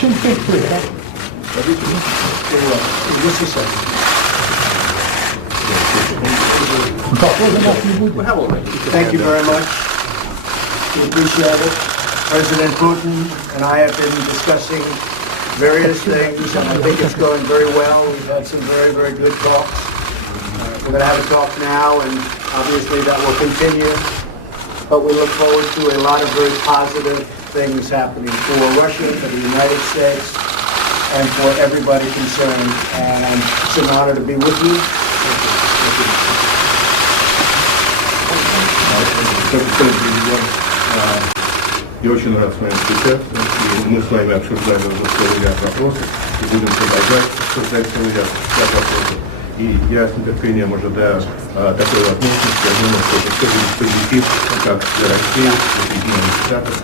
Shouldn't. Thank you very much. We appreciate it. President Putin and I have been discussing various things, and I think it's going very well. We've had some very, very good talks. Uh, We're going to have a talk now, and obviously that will continue. But we look forward to a lot of very positive things happening for Russia, for the United States, and for everybody concerned. And it's an honor to be with you. Как господин президент, а, я очень рад с вами встречаться, и мы с вами обсуждаем уже целый ряд вопросов, и будем продолжать обсуждать целый ряд, ряд вопросов. И я с нетерпением ожидаю а, такой возможности. Я думаю, что это все будет позитив как для России, для Соединенных Штатов,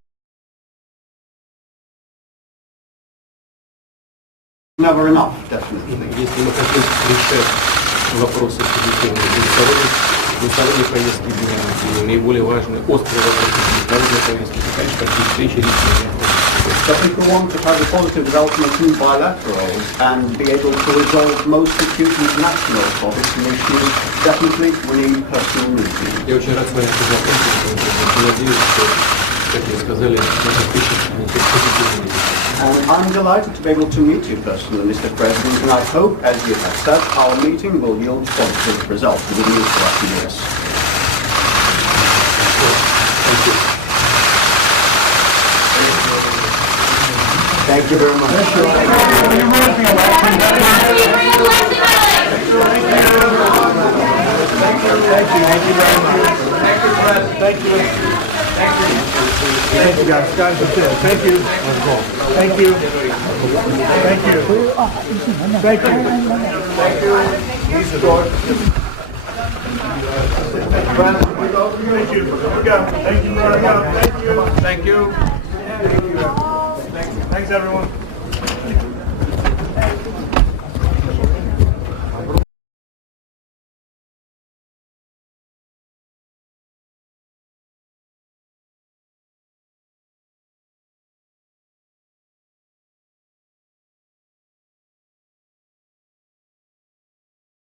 never enough, definitely. Если мы хотим решать вопросы двусторонней, двусторонней повестки дня наиболее важные острые вопросы международной повестки, то, конечно, такие встречи необходимы. But if we want to have a positive development in bilateral and be able to resolve most acute international topics and issues, definitely we need personal meetings. Я очень рад с вами познакомиться, надеюсь, что, как вы сказали, принесет позитивный результат. And I'm delighted to be able to meet you personally, Mr. President, and I hope, as you have said, our meeting will yield positive results for us in US. Thank you. Thank you very much. Thank you, guys. Guys, that's it. Thank you. Thank you. Thank you. Thank you. Thank you. Thank you. Here we go. Thank you coming out. Thank you. Thank you. Thanks, everyone.